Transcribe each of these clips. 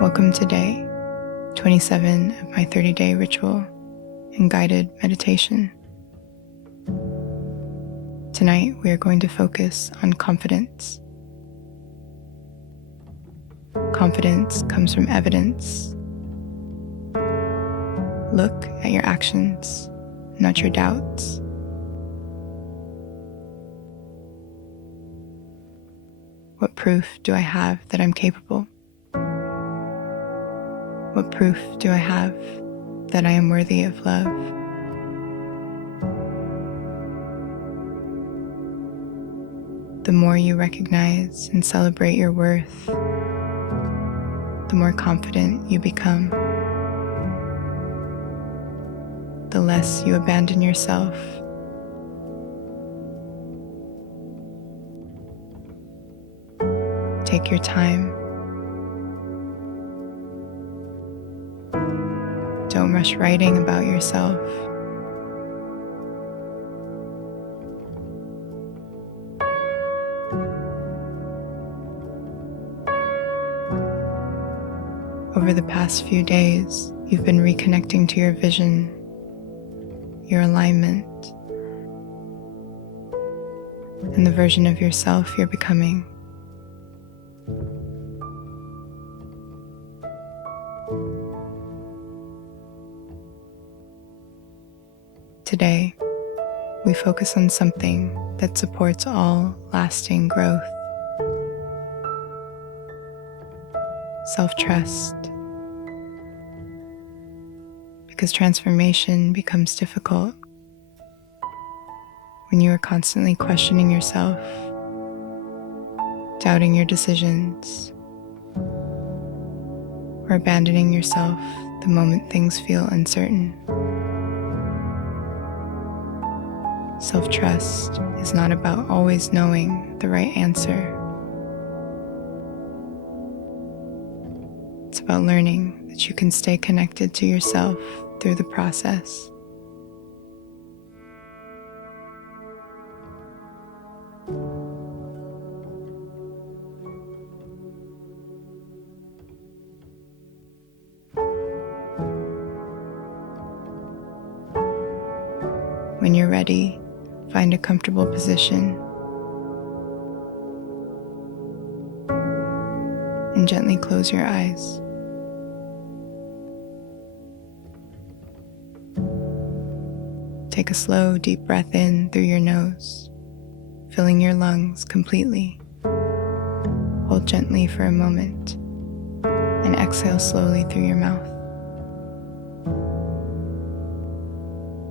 Welcome to day 27 of my 30-day ritual and guided meditation. Tonight, we are going to focus on confidence. Confidence comes from evidence. Look at your actions, not your doubts. What proof do I have that I'm capable? What proof do I have that I am worthy of love? The more you recognize and celebrate your worth, the more confident you become. The less you abandon yourself. Take your time. Don't rush writing about yourself. Over the past few days, you've been reconnecting to your vision, your alignment, and the version of yourself you're becoming. Today, we focus on something that supports all lasting growth. Self-trust. Because transformation becomes difficult when you are constantly questioning yourself, doubting your decisions, or abandoning yourself the moment things feel uncertain. Self-trust is not about always knowing the right answer. It's about learning that you can stay connected to yourself through the process. When you're ready, find a comfortable position and gently close your eyes. Take a slow, deep breath in through your nose, filling your lungs completely. Hold gently for a moment and exhale slowly through your mouth.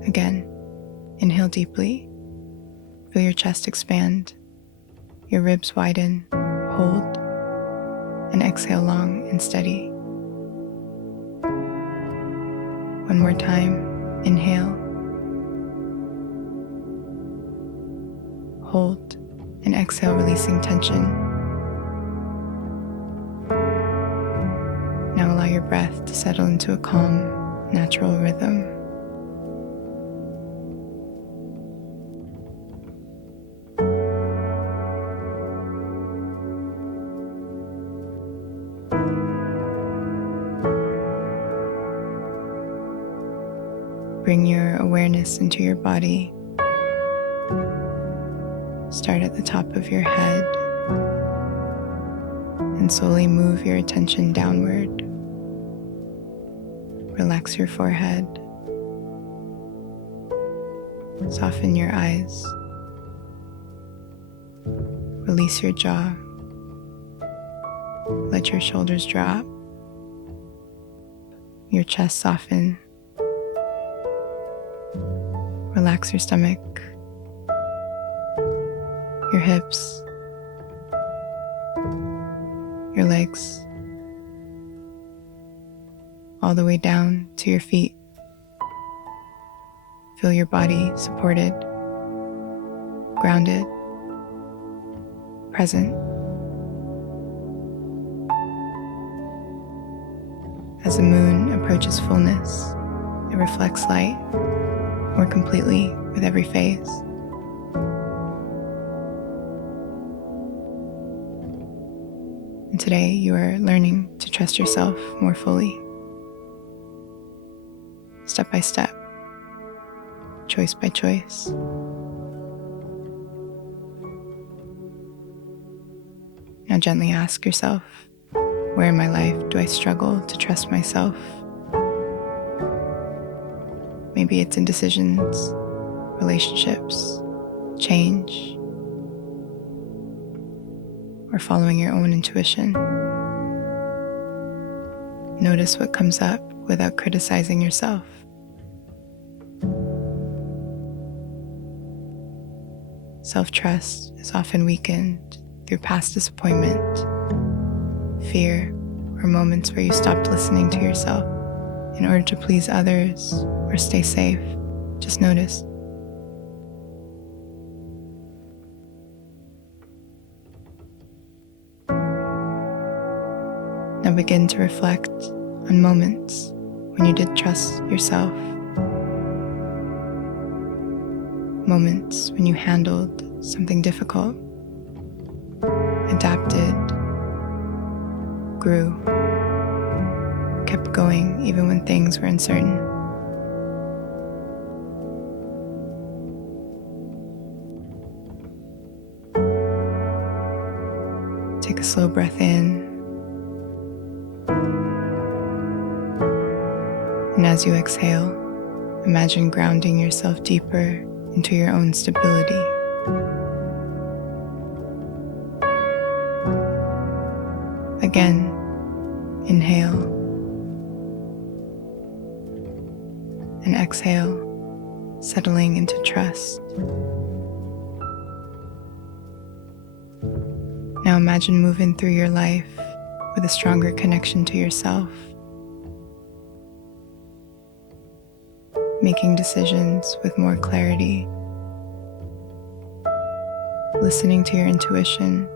Again, inhale deeply. Feel your chest expand, your ribs widen, hold, and exhale long and steady. One more time, inhale, hold, and exhale, releasing tension. Now allow your breath to settle into a calm, natural rhythm. Bring your awareness into your body. Start at the top of your head and slowly move your attention downward. Relax your forehead. Soften your eyes. Release your jaw. Let your shoulders drop. Your chest soften. Relax your stomach, your hips, your legs, all the way down to your feet. Feel your body supported, grounded, present. As the moon approaches fullness, it reflects light more completely with every phase. And And today you are learning to trust yourself more fully, step by step, choice by choice. Now gently ask yourself, where in my life do I struggle to trust myself? Maybe it's in decisions, relationships, change, or following your own intuition. Notice what comes up without criticizing yourself. Self-trust is often weakened through past disappointment, fear, or moments where you stopped listening to yourself in order to please others or stay safe. Just notice. Now begin to reflect on moments when you did trust yourself. Moments when you handled something difficult, adapted, grew, kept going even when things were uncertain. Take a slow breath in, and as you exhale, imagine grounding yourself deeper into your own stability. Again, inhale and exhale, settling into trust. Now imagine moving through your life with a stronger connection to yourself, making decisions with more clarity, listening to your intuition,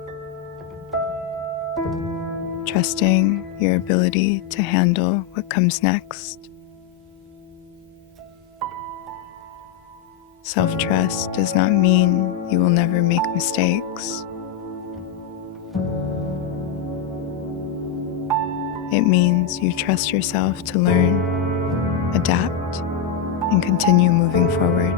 trusting your ability to handle what comes next. Self-trust does not mean you will never make mistakes. It means you trust yourself to learn, adapt, and continue moving forward.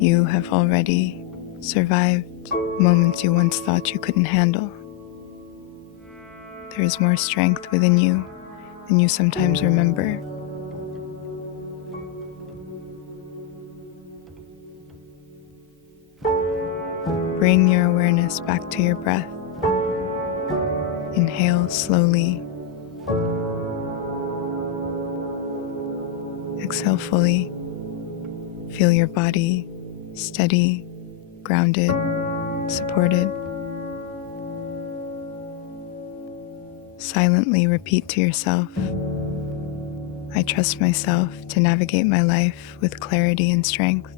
You have already survived moments you once thought you couldn't handle. There is more strength within you than you sometimes remember. Bring your awareness back to your breath. Inhale slowly. Exhale fully. Feel your body steady, grounded, supported. Silently repeat to yourself, I trust myself to navigate my life with clarity and strength.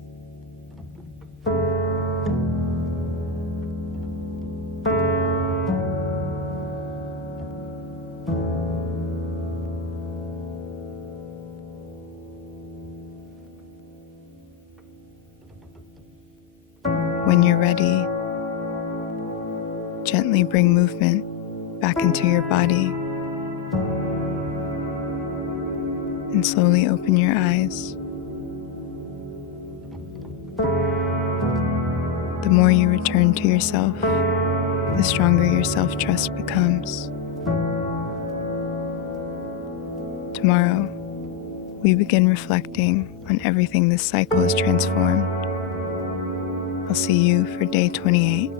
When you're ready, gently bring movement back into your body and slowly open your eyes. The more you return to yourself, the stronger your self-trust becomes. Tomorrow, we begin reflecting on everything this cycle has transformed. I'll see you for day 28.